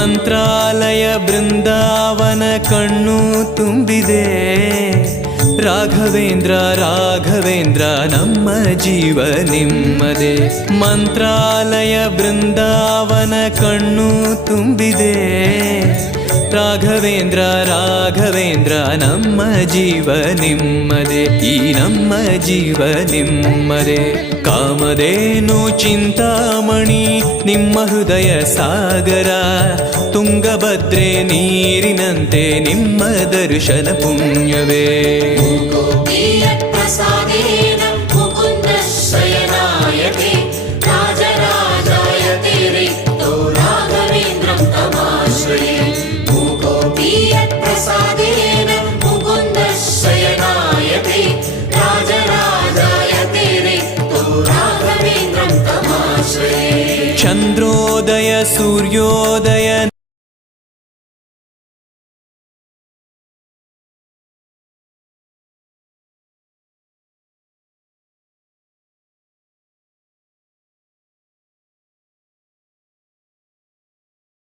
ಮಂತ್ರಾಲಯ ಬೃಂದಾವನ ಕಣ್ಣು ತುಂಬಿದೆ. ರಾಘವೇಂದ್ರ ರಾಘವೇಂದ್ರ ನಮ್ಮ ಜೀವ ನಿಮ್ಮದೇ. ಮಂತ್ರಾಲಯ ಬೃಂದಾವನ ಕಣ್ಣು ತುಂಬಿದೆ. ರಾಘವೇಂದ್ರ ರಾಘವೇಂದ್ರ ನಮ್ಮ ಜೀವ ನಿಮ್ಮದೇ. ಈ ನಮ್ಮ ಜೀವ ನಿಮ್ಮದೇ. ಕಾಮಧೇನು ಚಿಂತಾಮಣಿ ನಿಮ್ಮ ಹೃದಯ ಸಾಗರ. ತುಂಗಭದ್ರೆ ನೀರಿನಂತೆ ನಿಮ್ಮ ದರ್ಶನ ಪುಣ್ಯವೇ. ಚಂದ್ರೋದಯ ಸೂರ್ಯೋದಯ